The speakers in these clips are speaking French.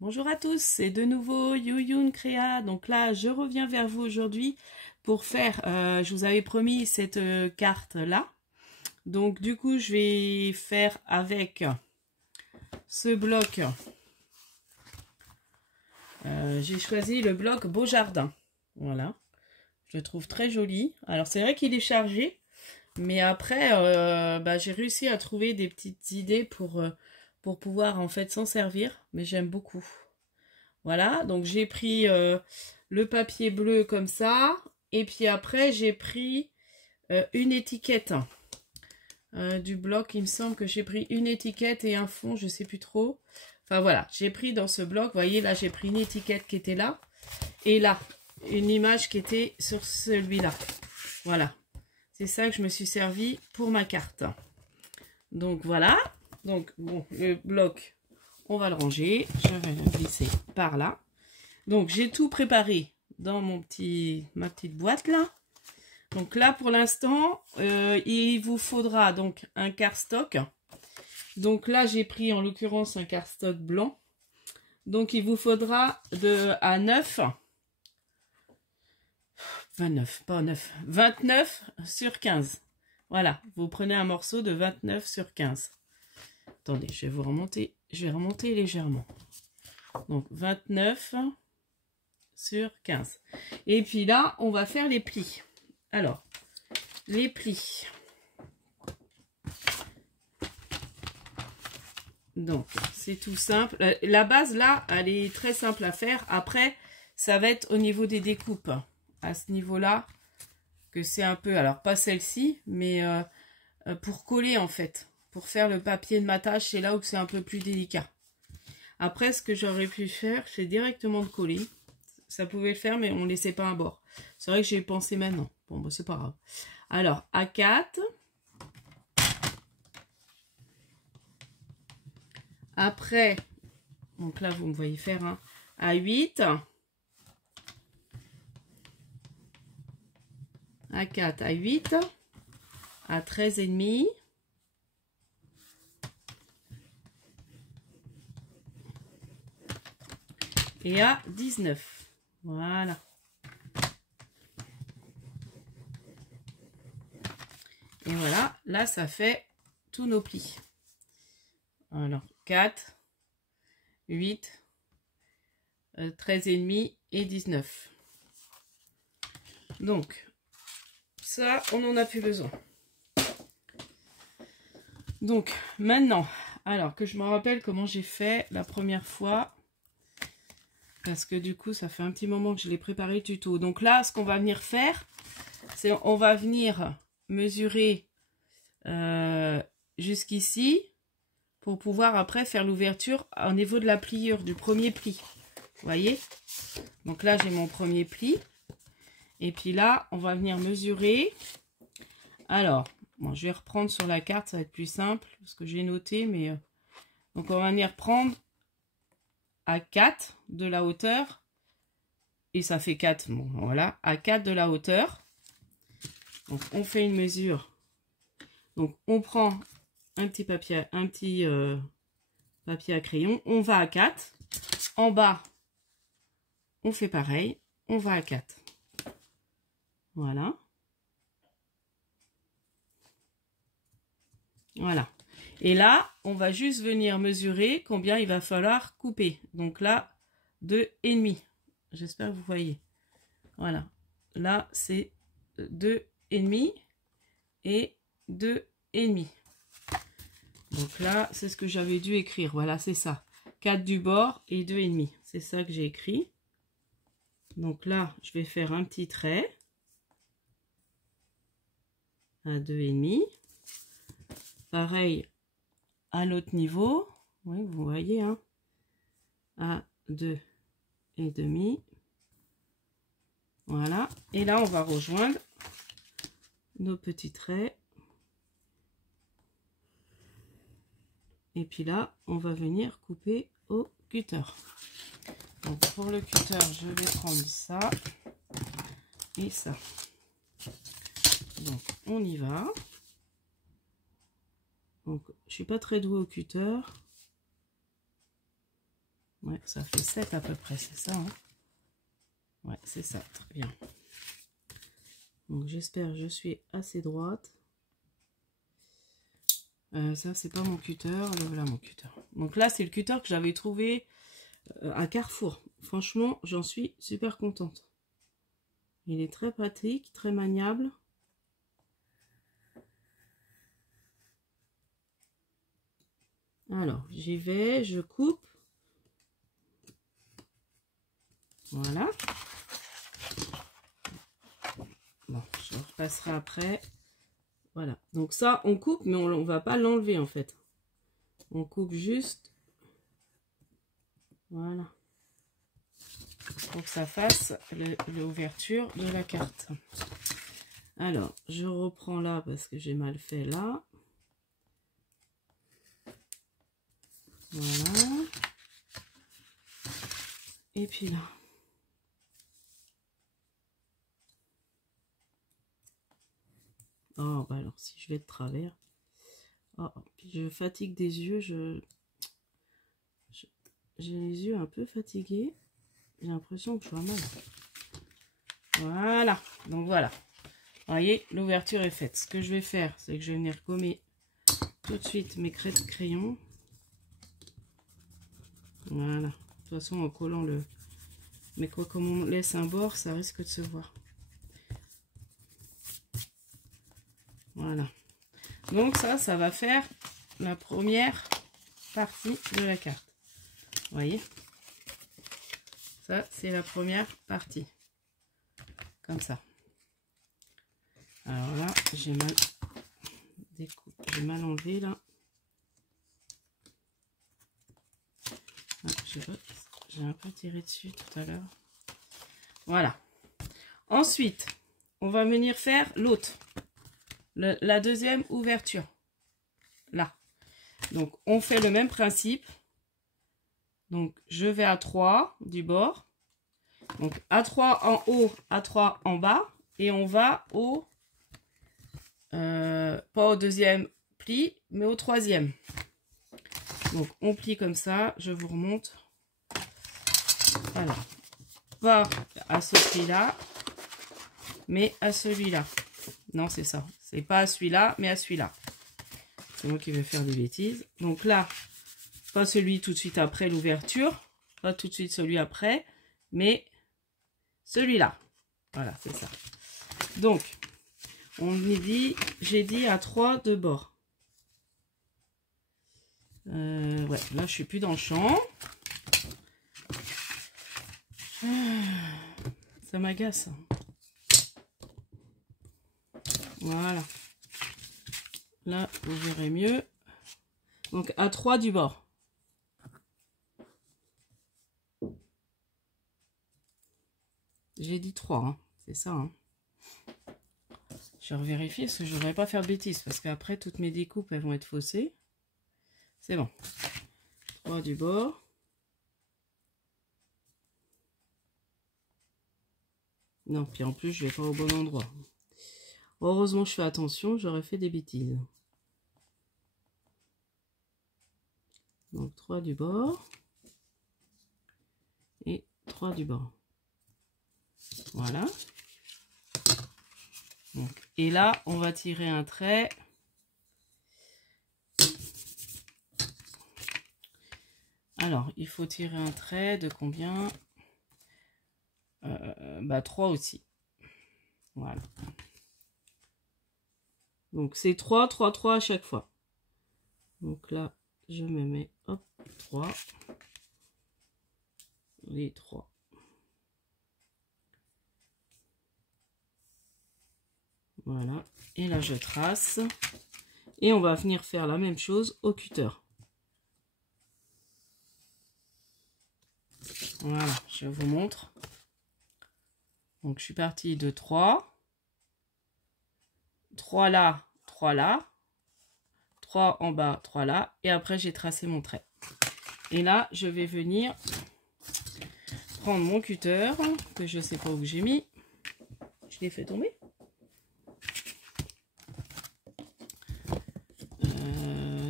Bonjour à tous, c'est de nouveau Youyun Créa. Donc là, je reviens vers vous aujourd'hui pour faire, je vous avais promis cette carte-là. Donc du coup, je vais faire avec ce bloc. J'ai choisi le bloc Beau Jardin. Voilà, je le trouve très joli. Alors c'est vrai qu'il est chargé, mais après, j'ai réussi à trouver des petites idées pour pouvoir en fait s'en servir. Mais j'aime beaucoup. Voilà, donc j'ai pris le papier bleu comme ça. Et puis après, j'ai pris une étiquette du bloc. Il me semble que j'ai pris une étiquette et un fond, je sais plus trop. Enfin voilà, j'ai pris dans ce bloc, vous voyez là, j'ai pris une étiquette qui était là. Et là, une image qui était sur celui-là. Voilà, c'est ça que je me suis servi pour ma carte. Donc voilà, donc bon, le bloc, on va le ranger. Je vais le glisser par là. Donc j'ai tout préparé dans ma petite boîte là. Donc là pour l'instant, il vous faudra donc un cardstock. Donc là j'ai pris en l'occurrence un cardstock blanc. Donc il vous faudra à 9, 29, pas 9, 29 sur 15. Voilà, vous prenez un morceau de 29 sur 15. Attendez, je vais remonter légèrement. Donc 29 sur 15. Et puis là, on va faire les plis. Alors, les plis. Donc, c'est tout simple. La base, là, elle est très simple à faire. Après, ça va être au niveau des découpes. À ce niveau-là, que c'est un peu... Alors, pas celle-ci, mais pour coller, en fait. Pour faire le papier de matage, c'est là où c'est un peu plus délicat. Après, ce que j'aurais pu faire, c'est directement de coller. Ça pouvait le faire, mais on ne laissait pas un bord. C'est vrai que j'ai pensé maintenant. Bon, bah, c'est pas grave. Alors, A4. Après, donc là, vous me voyez faire un A8. A4, A8. À 13,5. Et à 19. Voilà. Et voilà, là, ça fait tous nos plis. Alors, 4, 8, 13,5 et 19. Donc, ça, on n'en a plus besoin. Donc, maintenant, alors que je me rappelle comment j'ai fait la première fois. Parce que du coup, ça fait un petit moment que je l'ai préparé le tuto. Donc là, ce qu'on va venir faire, c'est on va venir mesurer jusqu'ici pour pouvoir après faire l'ouverture au niveau de la pliure, du premier pli. Vous voyez? Donc là, j'ai mon premier pli. Et puis là, on va venir mesurer. Alors, bon, je vais reprendre sur la carte, ça va être plus simple parce que j'ai noté. Mais donc, on va venir prendre à 4 de la hauteur. Et ça fait 4, bon, voilà, à 4 de la hauteur. Donc, on fait une mesure. Donc, on prend un petit papier à crayon. On va à 4. En bas, on fait pareil. On va à 4. Voilà. Voilà. Et là, on va juste venir mesurer combien il va falloir couper. Donc là, 2,5. J'espère que vous voyez. Voilà. Là, c'est 2,5 et 2,5. Donc là, c'est ce que j'avais dû écrire. Voilà, c'est ça. 4 du bord et 2,5. C'est ça que j'ai écrit. Donc là, je vais faire un petit trait à 2,5. Pareil à l'autre niveau. Oui, vous voyez, hein. À 2,5. Voilà. Et là, on va rejoindre nos petits traits. Et puis là, on va venir couper au cutter. Donc pour le cutter, je vais prendre ça et ça. Donc on y va. Donc je suis pas très douée au cutter. Ouais, ça fait 7 à peu près, c'est ça, hein? Ouais, c'est ça, très bien. Donc j'espère que je suis assez droite. Ça, c'est pas mon cutter. Voilà mon cutter. Donc là, c'est le cutter que j'avais trouvé à Carrefour. Franchement, j'en suis super contente. Il est très pratique, très maniable. Alors, j'y vais, je coupe. Voilà. Bon, je repasserai après. Voilà. Donc ça, on coupe, mais on ne va pas l'enlever en fait. On coupe juste. Voilà. Pour que ça fasse l'ouverture de la carte. Alors, je reprends là parce que j'ai mal fait là. Voilà. Et puis là. Oh, bah alors, si je vais de travers. Oh, puis je fatigue des yeux. J'ai les yeux un peu fatigués. J'ai l'impression que je vois mal. Voilà. Donc voilà. Vous voyez, l'ouverture est faite. Ce que je vais faire, c'est que je vais venir gommer tout de suite mes craies de crayon. Voilà. De toute façon, en collant le... Mais quoi, comme on laisse un bord, ça risque de se voir. Voilà. Donc ça va faire la première partie de la carte. Vous voyez? Ça, c'est la première partie. Comme ça. Alors là, j'ai mal enlevé là. Ah, j'ai un peu tiré dessus tout à l'heure. Voilà. Ensuite, on va venir faire l'autre. La deuxième ouverture. Là. Donc, on fait le même principe. Donc, je vais à 3 du bord. Donc, à 3 en haut, à 3 en bas. Et on va au... pas au deuxième pli, mais au troisième. Donc, on plie comme ça. Je vous remonte. Voilà. Pas à ce pli-là, mais à celui-là. Non, c'est ça. C'est pas à celui-là, mais à celui-là. C'est moi qui vais faire des bêtises. Donc là, pas celui tout de suite après l'ouverture. Pas tout de suite celui après, mais celui-là. Voilà, c'est ça. Donc, j'ai dit à 3 de bord. Ouais, là, je suis plus dans le champ. Ça m'agace. Voilà. Là, vous verrez mieux. Donc, à 3 du bord. J'ai dit 3, hein. C'est ça. Hein. Je vais vérifier parce que je ne voudrais pas faire de bêtises. Parce qu'après, toutes mes découpes, elles vont être faussées. C'est bon. 3 du bord. Non, puis en plus, je vais pas au bon endroit. Heureusement, je fais attention, j'aurais fait des bêtises. Donc, 3 du bord. Et 3 du bord. Voilà. Donc, et là, on va tirer un trait. Alors, il faut tirer un trait de combien? 3 aussi. Voilà. Donc, c'est 3, 3, 3 à chaque fois. Donc là, je me mets, hop, 3. Les 3. Voilà. Et là, je trace. Et on va venir faire la même chose au cutter. Voilà, je vous montre. Donc, je suis partie de 3. 3 là, 3 là. 3 en bas, 3 là. Et après, j'ai tracé mon trait. Et là, je vais venir prendre mon cutter, que je ne sais pas où j'ai mis. Je l'ai fait tomber.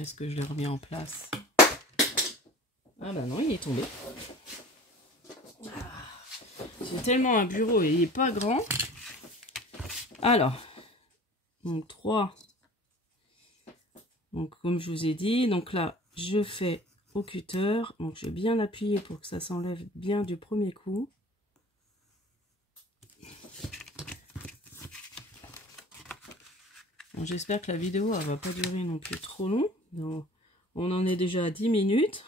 Est-ce que je l'ai remis en place? Ah bah non, il est tombé. C'est tellement un bureau et il n'est pas grand. Alors, donc 3. Donc comme je vous ai dit, donc là, je fais au cutter. Donc je vais bien appuyer pour que ça s'enlève bien du premier coup. J'espère que la vidéo elle va pas durer non plus trop long. Donc, on en est déjà à 10 minutes.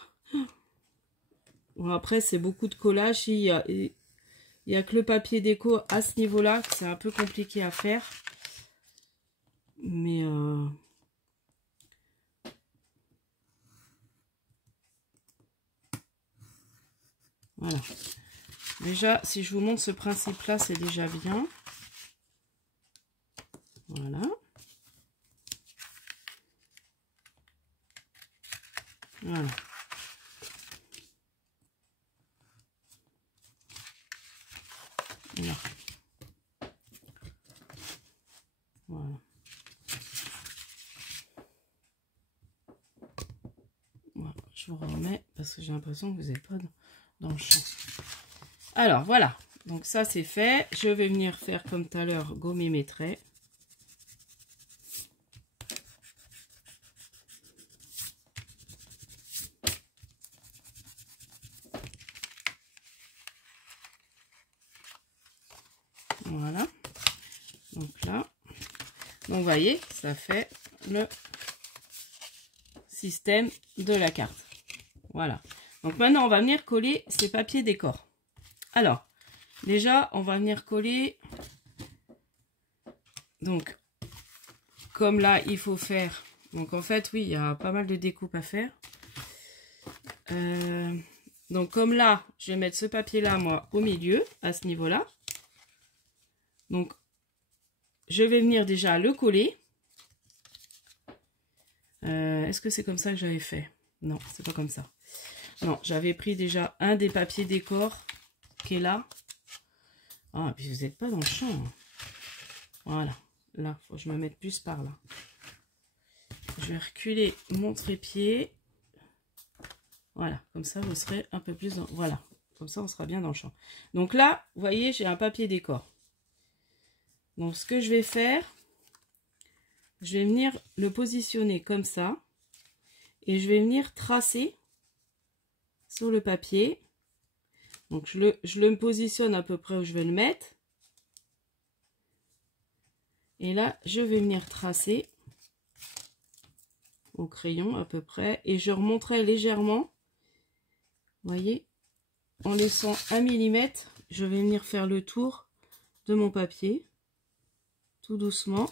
Bon, après, c'est beaucoup de collage. Il y a que le papier déco à ce niveau-là, que c'est un peu compliqué à faire. Mais voilà. Déjà, si je vous montre ce principe-là, c'est déjà bien. Voilà. Voilà. Voilà. Voilà. Voilà. Je vous remets parce que j'ai l'impression que vous n'êtes pas dans le champ. Alors, voilà. Donc ça, c'est fait. Je vais venir faire comme tout à l'heure, gommer mes traits. Voilà. Donc là, donc vous voyez, ça fait le système de la carte. Voilà. Donc maintenant, on va venir coller ces papiers décor. Alors, déjà, on va venir coller. Donc, comme là, il faut faire. Donc, en fait, oui, il y a pas mal de découpes à faire. Donc, comme là, je vais mettre ce papier-là, moi, au milieu, à ce niveau-là. Donc, je vais venir déjà le coller. Est-ce que c'est comme ça que j'avais fait? Non, c'est pas comme ça. Non, j'avais pris déjà un des papiers décor qui est là. Ah, puis vous n'êtes pas dans le champ. Hein. Voilà. Là, faut que je me mette plus par là. Je vais reculer mon trépied. Voilà, comme ça, vous serez un peu plus dans... Voilà, comme ça, on sera bien dans le champ. Donc là, vous voyez, j'ai un papier décor. Donc, ce que je vais faire, je vais venir le positionner comme ça. Et je vais venir tracer sur le papier. Donc, je le positionne à peu près où je vais le mettre. Et là, je vais venir tracer au crayon à peu près. Et je remonterai légèrement. Vous voyez, en laissant 1 mm, je vais venir faire le tour de mon papier. Tout doucement.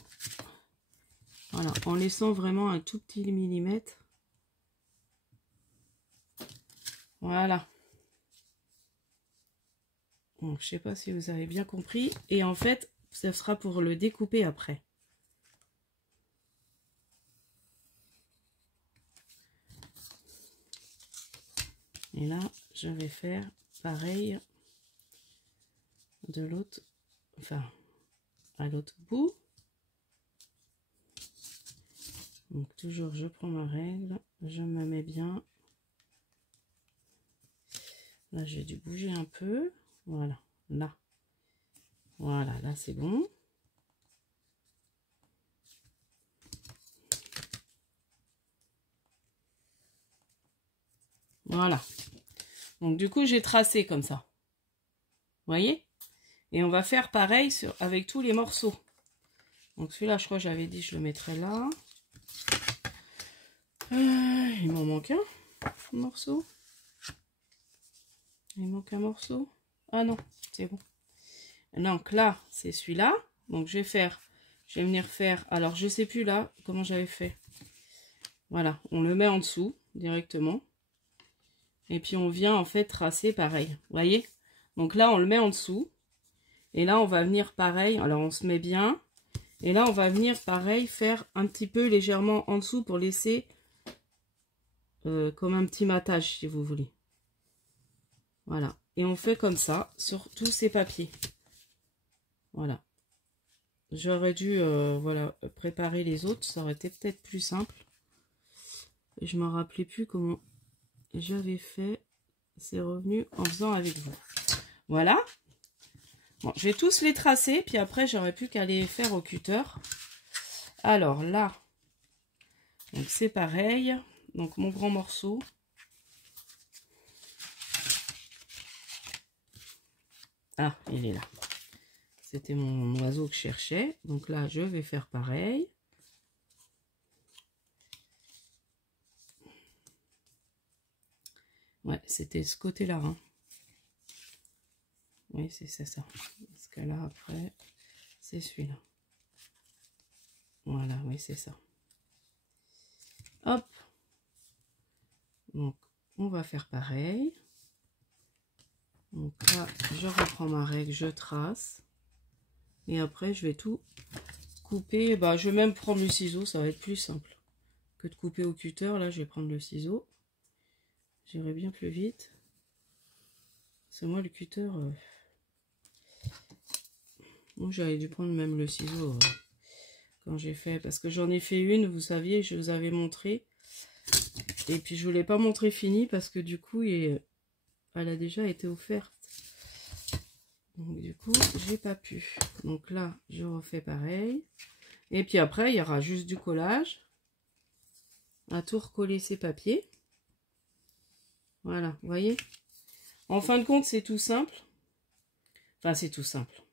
Voilà, en laissant vraiment un tout petit millimètre. Voilà. Donc, je sais pas si vous avez bien compris. Et en fait, ça sera pour le découper après. Et là, je vais faire pareil de l'autre, enfin, à l'autre bout. Donc, toujours, je prends ma règle, je me mets bien. Là, j'ai dû bouger un peu. Voilà, là. Voilà, là, c'est bon. Voilà. Donc, du coup, j'ai tracé comme ça. Vous voyez? Et on va faire pareil avec tous les morceaux. Donc, celui-là, je crois que j'avais dit, je le mettrai là. Il m'en manque un morceau. Il manque un morceau. Ah non, c'est bon. Donc là, c'est celui-là. Donc, je vais venir faire... Alors, je sais plus là comment j'avais fait. Voilà, on le met en dessous directement. Et puis, on vient en fait tracer pareil. Vous voyez? Donc là, on le met en dessous. Et là, on va venir pareil. Alors, on se met bien. Et là, on va venir pareil faire un petit peu légèrement en dessous pour laisser comme un petit matage, si vous voulez. Voilà. Et on fait comme ça sur tous ces papiers. Voilà. J'aurais dû voilà, préparer les autres. Ça aurait été peut-être plus simple. Je ne me rappelais plus comment j'avais fait, c'est revenu en faisant avec vous. Voilà. Bon, je vais tous les tracer, puis après j'aurai plus qu'à les faire au cutter. Alors là, donc c'est pareil. Donc mon grand morceau. Ah, il est là. C'était mon oiseau que je cherchais. Donc là, je vais faire pareil. Ouais, c'était ce côté-là. Hein. Oui, c'est ça. Parce que là, après, c'est celui-là. Voilà, oui, c'est ça. Hop. Donc, on va faire pareil. Donc là, je reprends ma règle, je trace. Et après, je vais tout couper. Bah, je vais même prendre le ciseau, ça va être plus simple que de couper au cutter. Là, je vais prendre le ciseau. J'irai bien plus vite. C'est moi le cutter. Moi, j'avais dû prendre même le ciseau quand j'ai fait. Parce que j'en ai fait une, vous saviez, je vous avais montré. Et puis, je ne vous l'ai pas montré fini parce que du coup, elle a déjà été offerte. Donc, du coup, j'ai pas pu. Donc là, je refais pareil. Et puis après, il y aura juste du collage. À tout recoller ces papiers. Voilà, vous voyez. En fin de compte, c'est tout simple. Enfin, c'est tout simple.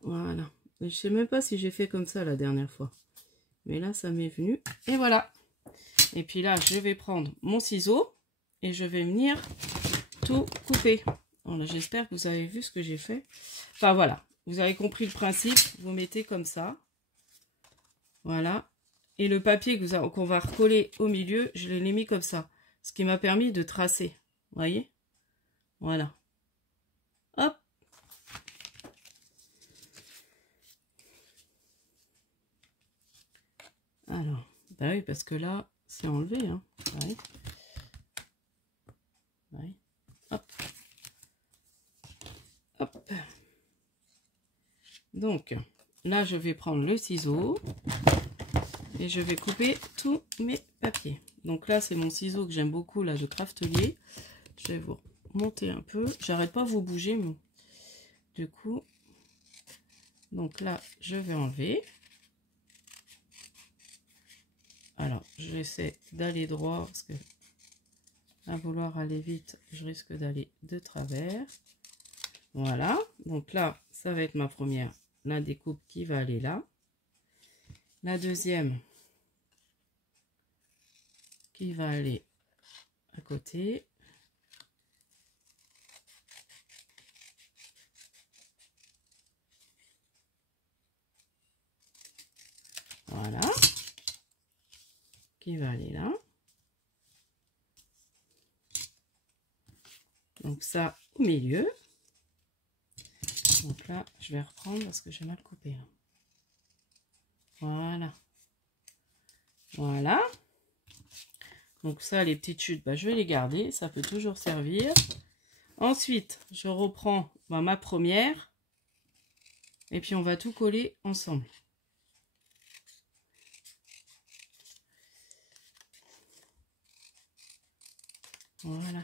Voilà. Je sais même pas si j'ai fait comme ça la dernière fois. Mais là, ça m'est venu. Et voilà. Et puis là, je vais prendre mon ciseau. Et je vais venir tout couper. Voilà, j'espère que vous avez vu ce que j'ai fait. Enfin, voilà. Vous avez compris le principe. Vous mettez comme ça. Voilà. Et le papier qu'on va recoller au milieu, je l'ai mis comme ça. Ce qui m'a permis de tracer. Vous voyez? Voilà. Hop. Alors, bah oui, parce que là, c'est enlevé. Hein. Ouais. Ouais. Hop. Hop. Donc, là, je vais prendre le ciseau. Et je vais couper tous mes papiers. Donc là, c'est mon ciseau que j'aime beaucoup, là, de Craftelier. Je vais vous monter un peu. J'arrête pas de vous bouger, mais du coup... Donc là, je vais enlever. Alors, j'essaie d'aller droit, parce que à vouloir aller vite, je risque d'aller de travers. Voilà. Donc là, ça va être ma première, la découpe qui va aller là. La deuxième... qui va aller à côté. Voilà. Qui va aller là. Donc ça au milieu. Donc là, je vais reprendre parce que j'ai mal coupé. Voilà. Voilà. Donc ça, les petites chutes, bah, je vais les garder. Ça peut toujours servir. Ensuite, je reprends ma première. Et puis, on va tout coller ensemble. Voilà.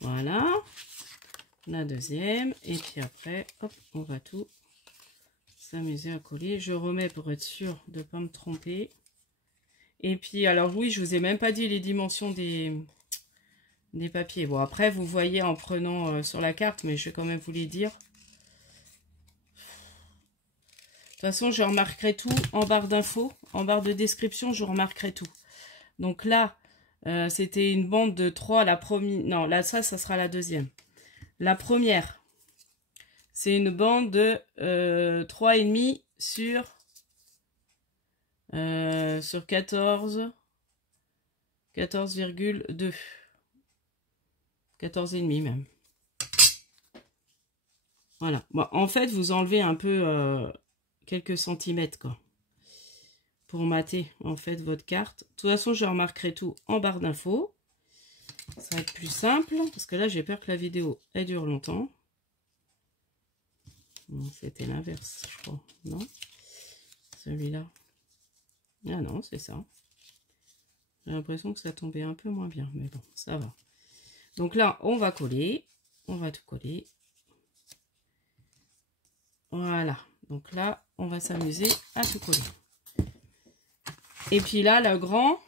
Voilà. La deuxième. Et puis après, hop, on va tout s'amuser à coller. Je remets pour être sûr de ne pas me tromper. Et puis, alors oui, je vous ai même pas dit les dimensions des papiers. Bon, après, vous voyez en prenant sur la carte, mais je vais quand même vous les dire. De toute façon, je remarquerai tout en barre d'infos. En barre de description, je remarquerai tout. Donc là, c'était une bande de 3. La première, non, là, ça sera la deuxième. La première, c'est une bande de 3,5 sur 14,2. 14,5 même. Voilà. Bon, en fait, vous enlevez un peu quelques centimètres, quoi. Pour mater, en fait, votre carte. De toute façon, je remarquerai tout en barre d'infos. Ça va être plus simple. Parce que là, j'ai peur que la vidéo, elle dure longtemps. Non, c'était l'inverse, je crois. Non? Celui-là. Ah non, c'est ça. J'ai l'impression que ça tombait un peu moins bien, mais bon, ça va. Donc là, on va coller. On va tout coller. Voilà. Donc là, on va s'amuser à tout coller. Et puis là, le grand.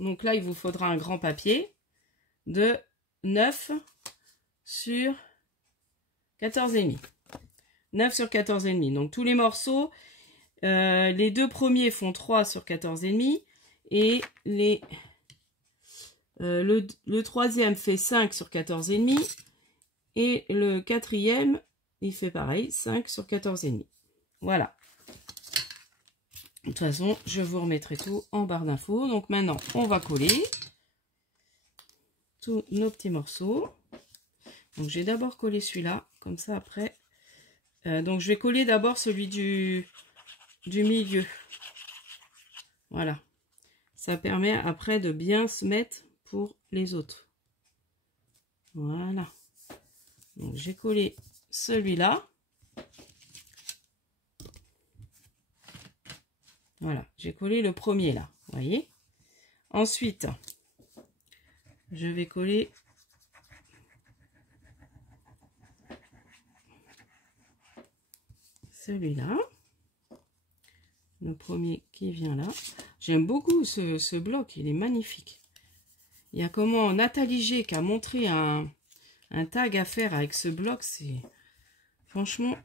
Donc là, il vous faudra un grand papier de 9 sur 14,5. 9 sur 14,5. Donc tous les morceaux, les deux premiers font 3 sur 14,5. Et le troisième fait 5 sur 14,5. Et le quatrième, il fait pareil, 5 sur 14,5. Voilà. De toute façon, je vous remettrai tout en barre d'infos. Donc maintenant, on va coller tous nos petits morceaux. Donc j'ai d'abord collé celui-là, comme ça après. Donc je vais coller d'abord celui du milieu. Voilà. Ça permet après de bien se mettre pour les autres. Voilà. Donc j'ai collé celui-là. Voilà, j'ai collé le premier là, vous voyez. Ensuite, je vais coller celui-là. Le premier qui vient là. J'aime beaucoup ce bloc, il est magnifique. Il y a comment Nathalie G qui a montré un tag à faire avec ce bloc. C'est franchement,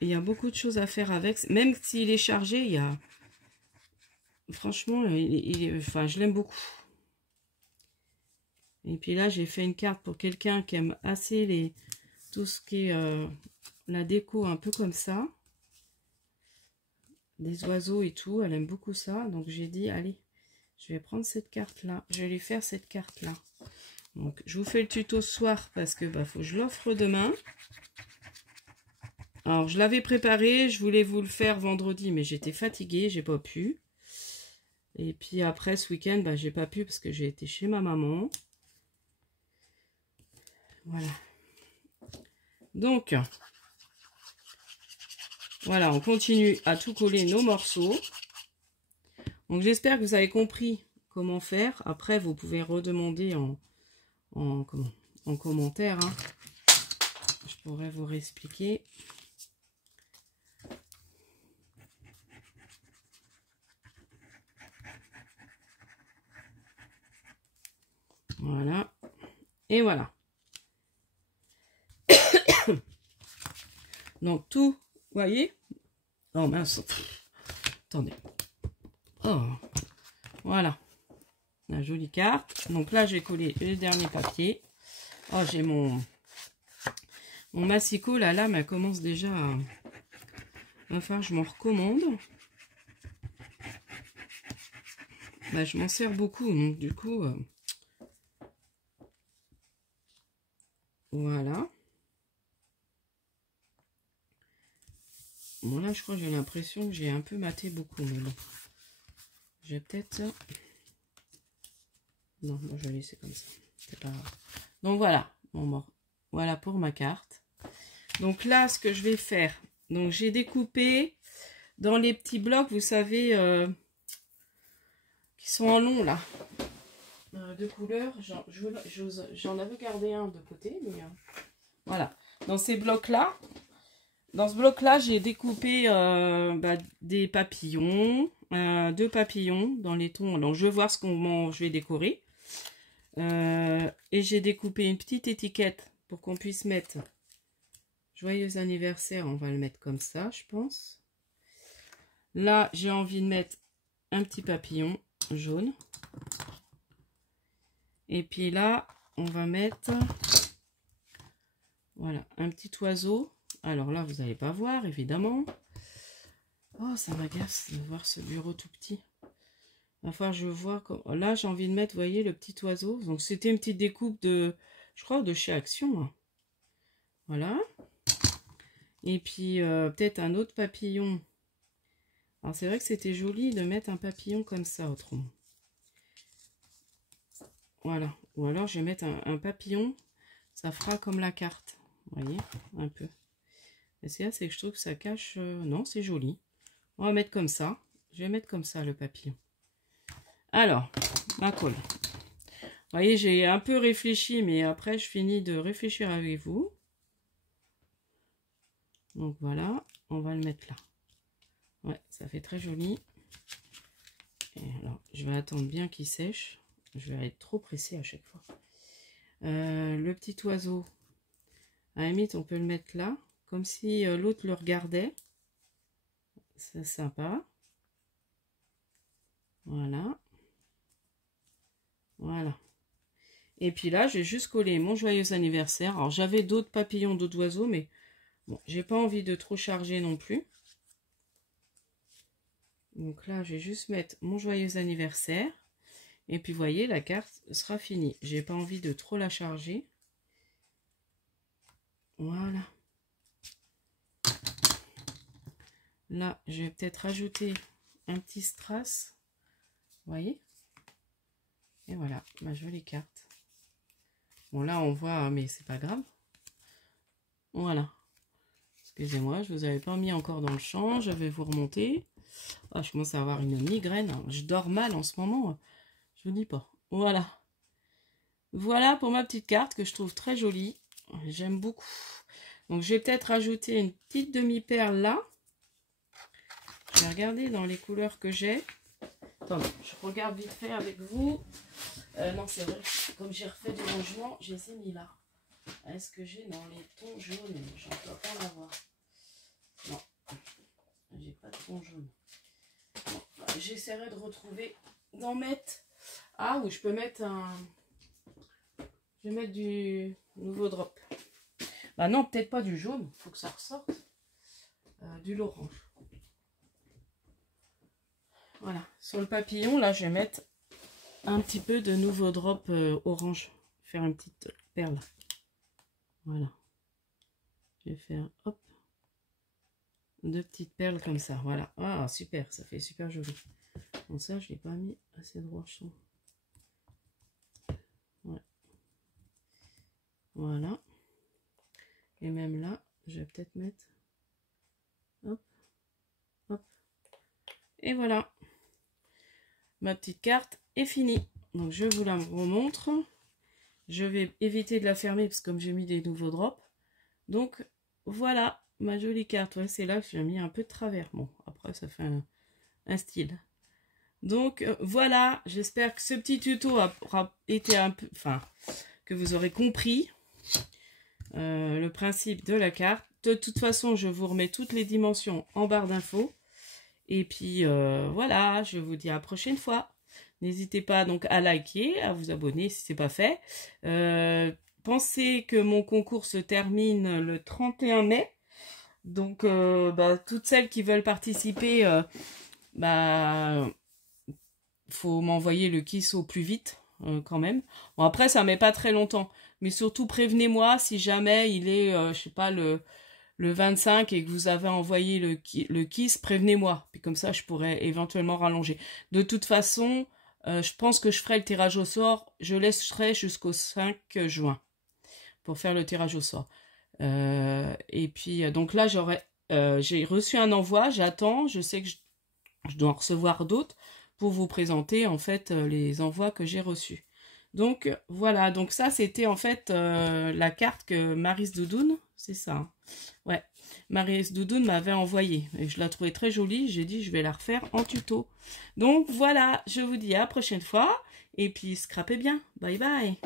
il y a beaucoup de choses à faire avec. Même s'il est chargé, il y a... Franchement, enfin, je l'aime beaucoup. Et puis là, j'ai fait une carte pour quelqu'un qui aime assez tout ce qui est la déco un peu comme ça. Des oiseaux et tout. Elle aime beaucoup ça. Donc j'ai dit, allez, je vais prendre cette carte-là. Je vais lui faire cette carte-là. Donc je vous fais le tuto ce soir parce que faut que je l'offre demain. Alors je l'avais préparé. Je voulais vous le faire vendredi, mais j'étais fatiguée. J'ai pas pu. Et puis après ce week-end, j'ai pas pu parce que j'ai été chez ma maman. Voilà. Donc, voilà, on continue à tout coller nos morceaux. Donc j'espère que vous avez compris comment faire. Après, vous pouvez redemander en commentaire. Hein. Je pourrais vous réexpliquer. Voilà. Et voilà. Donc tout, vous voyez? Oh mince. Attendez. Oh. Voilà. La jolie carte. Donc là, je vais coller le dernier papier. Oh, j'ai mon massicot. La lame, elle commence déjà à... Enfin, je m'en recommande. Je m'en sers beaucoup. Donc du coup... Voilà. Bon, là, je crois que j'ai l'impression que j'ai un peu maté beaucoup. Mais bon. Je vais peut-être... Non, moi, je vais laisser comme ça. C'est pas grave. Donc, voilà. Bon, voilà pour ma carte. Donc, là, ce que je vais faire... Donc, j'ai découpé dans les petits blocs, vous savez, qui sont en long, là. De couleur. J'en avais gardé un de côté, mais... voilà. Dans ces blocs-là... Dans ce bloc-là, j'ai découpé des papillons, 2 papillons dans les tons. Alors, je vais voir comment je vais décorer. Et j'ai découpé une petite étiquette pour qu'on puisse mettre joyeux anniversaire. On va le mettre comme ça, je pense. Là, j'ai envie de mettre un petit papillon jaune. Et puis là, on va mettre voilà, un petit oiseau. Alors là, vous n'allez pas voir, évidemment. Oh, ça m'agace de voir ce bureau tout petit. Enfin, je vois... Là, j'ai envie de mettre, vous voyez, le petit oiseau. Donc, c'était une petite découpe de... Je crois, de chez Action. Hein. Voilà. Et puis, peut-être un autre papillon. Alors, c'est vrai que c'était joli de mettre un papillon comme ça, autrement. Voilà. Ou alors, je vais mettre un papillon. Ça fera comme la carte. Vous voyez, un peu. Et ce qu'il y a, c'est que je trouve que ça cache... Non, c'est joli. On va mettre comme ça. Je vais mettre comme ça le papillon. Alors, ma colle. Vous voyez, j'ai un peu réfléchi, mais après, je finis de réfléchir avec vous. Donc voilà, on va le mettre là. Ouais, ça fait très joli. Et alors, je vais attendre bien qu'il sèche. Je vais être trop pressée à chaque fois. Le petit oiseau, à la limite, on peut le mettre là, comme si l'autre le regardait. C'est sympa. Voilà. Voilà. Et puis là, j'ai juste collé mon joyeux anniversaire. Alors, j'avais d'autres papillons, d'autres oiseaux, mais bon, j'ai pas envie de trop charger non plus. Donc là, je vais juste mettre mon joyeux anniversaire. Et puis, vous voyez, la carte sera finie. J'ai pas envie de trop la charger. Voilà. Là, je vais peut-être rajouter un petit strass. Vous voyez? Et voilà, ma jolie carte. Bon, là, on voit, mais c'est pas grave. Voilà. Excusez-moi, je vous avais pas mis encore dans le champ. Je vais vous remonter. Oh, je commence à avoir une migraine. Je dors mal en ce moment. Je vous dis pas. Voilà. Voilà pour ma petite carte que je trouve très jolie. J'aime beaucoup. Donc, je vais peut-être rajouter une petite demi-perle là. Je vais regarder dans les couleurs que j'ai. Attendez, je regarde vite fait avec vous. Non, c'est vrai. Comme j'ai refait du rangement, je les ai mis là. Est-ce que j'ai dans les tons jaunes? Je ne dois pas en avoir. Non. J'ai pas de ton jaune. Bon, j'essaierai de retrouver, d'en mettre. Ah, oui, je peux mettre un... Je vais mettre du nouveau drop. Bah non, peut-être pas du jaune. Il faut que ça ressorte. Du l'orange. Voilà. Sur le papillon, là, je vais mettre un petit peu de nouveau drop orange. Faire une petite perle. Voilà. Je vais faire, hop. 2 petites perles comme ça, voilà. Ah, super, ça fait super joli. Bon, ça, je n'ai pas mis assez de rochon. Ouais. Voilà. Et même là, je vais peut-être mettre... Hop, hop. Et voilà. Ma petite carte est finie. Donc, je vous la remontre. Je vais éviter de la fermer parce que comme j'ai mis des nouveaux drops. Donc, voilà. Ma jolie carte, ouais, c'est là que j'ai mis un peu de travers. Bon, après, ça fait un style. Donc, voilà. J'espère que ce petit tuto aura été un peu... Enfin, que vous aurez compris le principe de la carte. De toute façon, je vous remets toutes les dimensions en barre d'infos. Et puis, voilà. Je vous dis à la prochaine fois. N'hésitez pas donc à liker, à vous abonner si ce n'est pas fait. Pensez que mon concours se termine le 31 mai. Donc, toutes celles qui veulent participer, faut m'envoyer le kiss au plus vite, quand même. Bon, après, ça met pas très longtemps. Mais surtout, prévenez-moi si jamais il est, je sais pas, le 25 et que vous avez envoyé le kiss, prévenez-moi. Puis comme ça, je pourrais éventuellement rallonger. De toute façon, je pense que je ferai le tirage au sort. Je laisserai jusqu'au 5 juin pour faire le tirage au sort. Et puis, donc là, j'ai reçu un envoi, j'attends, je sais que je dois en recevoir d'autres pour vous présenter, en fait, les envois que j'ai reçus. Donc, voilà, donc ça, c'était en fait la carte que Maryse Doudoune, c'est ça, hein. Ouais, Maryse Doudoune m'avait envoyée, et je la trouvais très jolie, j'ai dit, je vais la refaire en tuto. Donc, voilà, je vous dis à la prochaine fois, et puis, scrapez bien, bye bye.